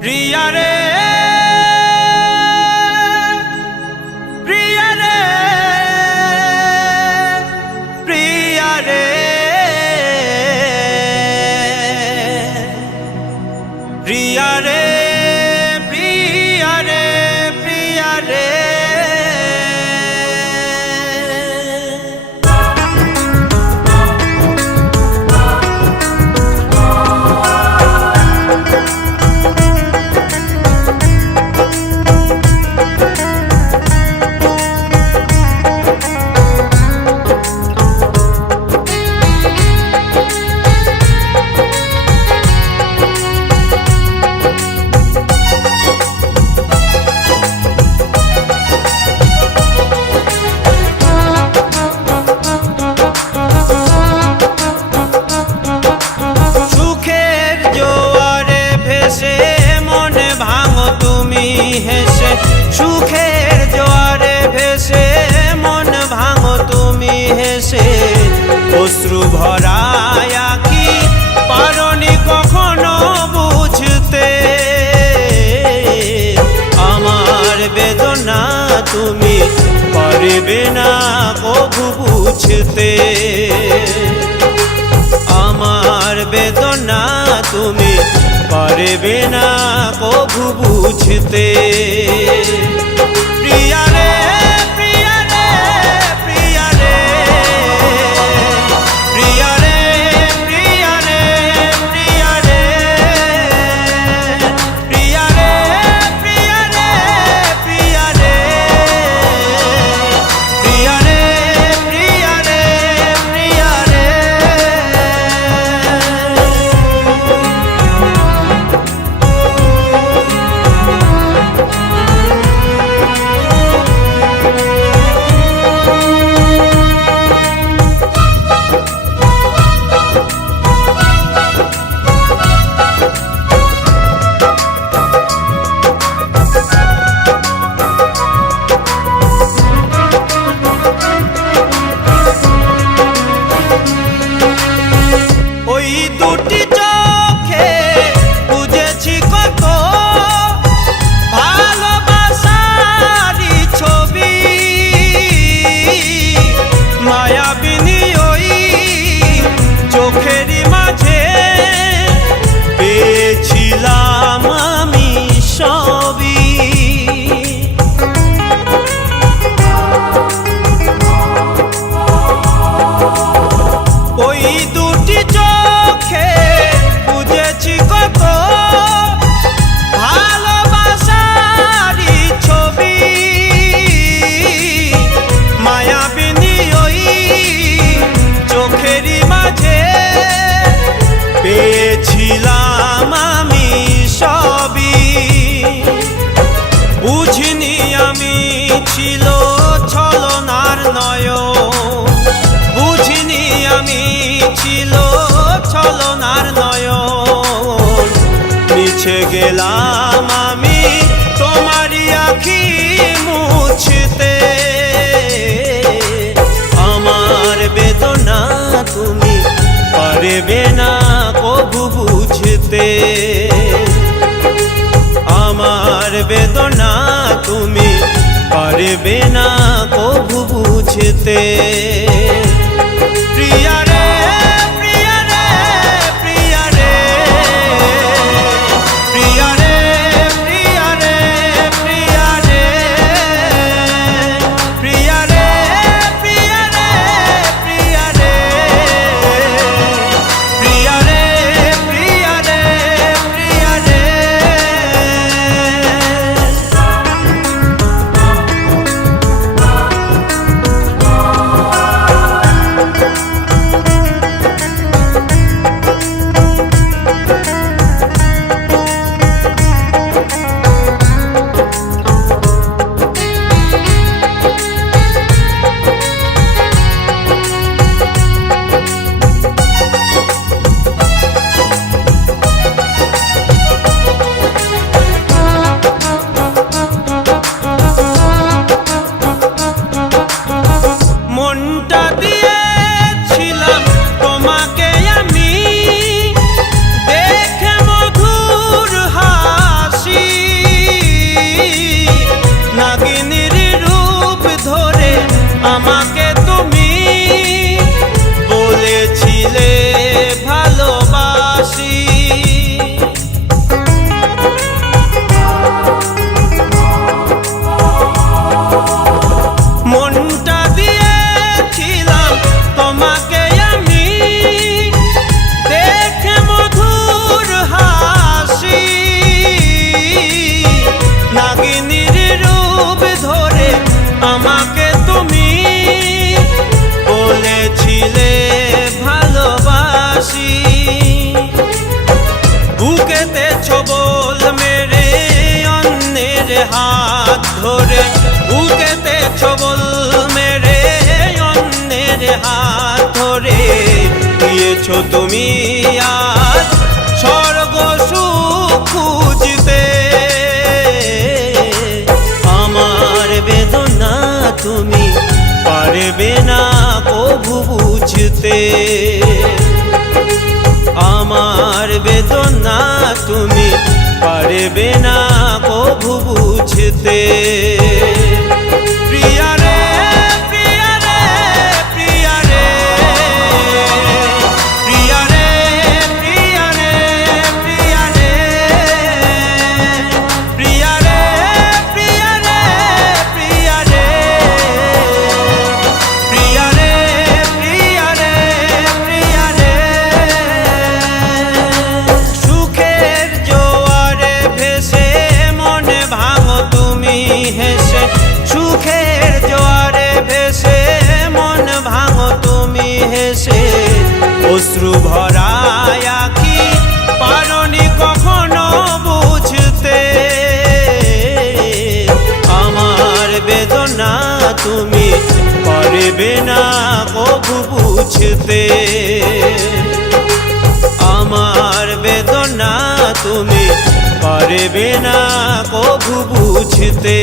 প্রিয়া রে প্রিয়া রে প্রিয়া রে প্রিয়া রে প্রিয়া রে প্রিয়া রে সুখের জোয়ারে ভেসে মন ভাঙো তুমি হেসে অশ্রু ভরায় আঁখি পারনি কখনো বুঝতে আমার বেদনা তুমি পারবে না কভু বুঝতে আমার বেদনা তুমি পারবে না কভু বুঝতে প্রিয়া রে প্রিয়া রে প্রিয়া রে প্রিয়া রে প্রিয়া রে প্রিয়া রে প্রিয়া রে প্রিয়া রে প্রিয়া রে প্রিয়া রে প্রিয়া রে প্রিয়া রে দুটি চোখে বুঝেছি কত ভালোবাসারই ছবি মায়াবিনী ওই চোখেরই মাঝে পেয়েছিলাম আমি সবই ওই দুটি বুঝেছি কত ভালোবাসারই ছবি মায়াবিনী ওই চোখেরই মাঝে পেয়েছিলাম আমি সবই বুঝিনি আমি ছিল ছলনার নয়ন বুঝিনি আমি ছিল ছলনার নয়ন মিছে গেলাম আমি তোমারই আঁখি মুছতে আমার বেদনা তুমি পারবে না কভু বুঝতে আমার বেদনা তুমি পারবে না কভু বুঝতে প্রিয়া রে প্রিয়া রে প্রিয়া রে প্রিয়া রে প্রিয়া রে প্রিয়া রে প্রিয়া রে প্রিয়া রে প্রিয়া রে প্রিয়া রে প্রিয়া রে প্রিয়া রে বুকেতেছো বল মেরে অন্যের হাত ধরে, বুকেতেছো বল মেরে অন্যের হাত ধরে, গিয়েছো তুমি আজ স্বর্গ সুখ খুঁজতে। আমার বেদনা তুমি পারবে না কভু বুঝতে, আমার বেদনা তুমি পারবে না কভু বুঝতে। প্রিয়া রে প্রিয়া রে প্রিয়া রে, প্রিয়া রে প্রিয়া রে প্রিয়া রে, প্রিয়া রে প্রিয়া রে প্রিয়া রে, প্রিয়া রে প্রিয়া রে প্রিয়া রে। সুখের জোয়ারে ভেসে মনে ভাঙো তুমি হেসে, সুখের জোয়ারে ভেসে মন ভাঙো তুমি হেসে, অশ্রু ভরায় আঁখি পারনি কখনো বুঝতে। আমার বেদনা তুমি পারবে না কভু বুঝতে, আমার বেদনা তুমি পারবে না কভু বুঝতে।